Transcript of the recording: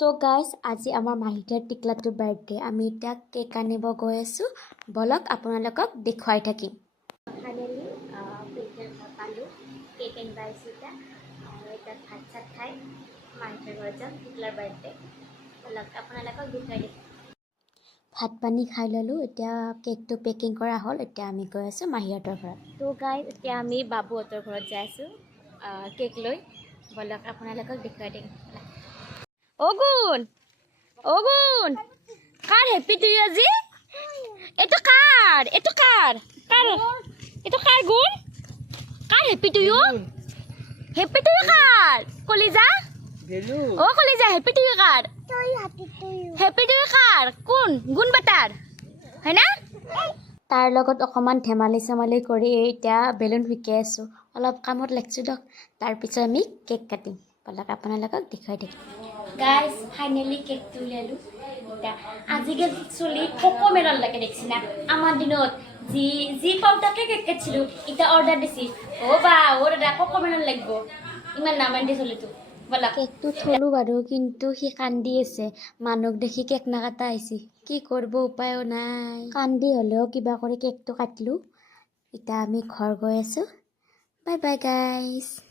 তো গাইজ আজি আমাৰ মাহিতাৰ টিকলাটোৰ বাৰ্থডে আমি এতিয়া কেক আনিব গৈ আছোঁ বলক আপোনালোকক দেখুৱাই থাকিম ফাইনেলি কেক পালোঁ কেক আনিব আহিছোঁ এতিয়া আৰু এতিয়া ভাত চাত খাই মাহিতাৰ ঘৰত যাম টিকলাৰ বাৰ্থডে বলক আপোনালোকক দেখুৱাই দিম ভাত পানী খাই ল'লোঁ এতিয়া কেকটো পেকিং কৰা হ'ল এতিয়া আমি গৈ আছোঁ মাহীহঁতৰ ঘৰত তো গাইজ এতিয়া আমি বাবুহঁতৰ ঘৰত যাই আছোঁ কেক লৈ বলক আপোনালোকক দেখুৱাই দিম Ogun! Ogun! Kar happy to you আজি? Eto kar! Eto kar! Kar! Eto kar gun? Kar happy to you? Happy to you kar! Koliza? Oh Koliza happy to you kar! Happy to you kar! Kun? Gun batar? Hai na? তাৰ লগত অকমান ধেমালি সামালি কৰি এতিয়া balloon ফুকি আছো অলপ কামত লাগছো দক তাৰ পিছত আমি কেক কাটিম বলক আপোনালোকক দেখুৱাই দিম Guys, finally cake to lelu. Ita, azige suli koko melon lage dekhi na. Amar dinot, ji powder cake kechhilu. Ita order disi. Oba, order koko melon lagbo. Iman naman di suli tu. Bala. Cake tu tholu baru, kintu hi kandi ese. Manok dekhi cake nakata aisi. Ki korbo upayo nai. Kandi holeo kiba kore cake tu katlu. Ita ami ghor goi asu. Bye bye guys.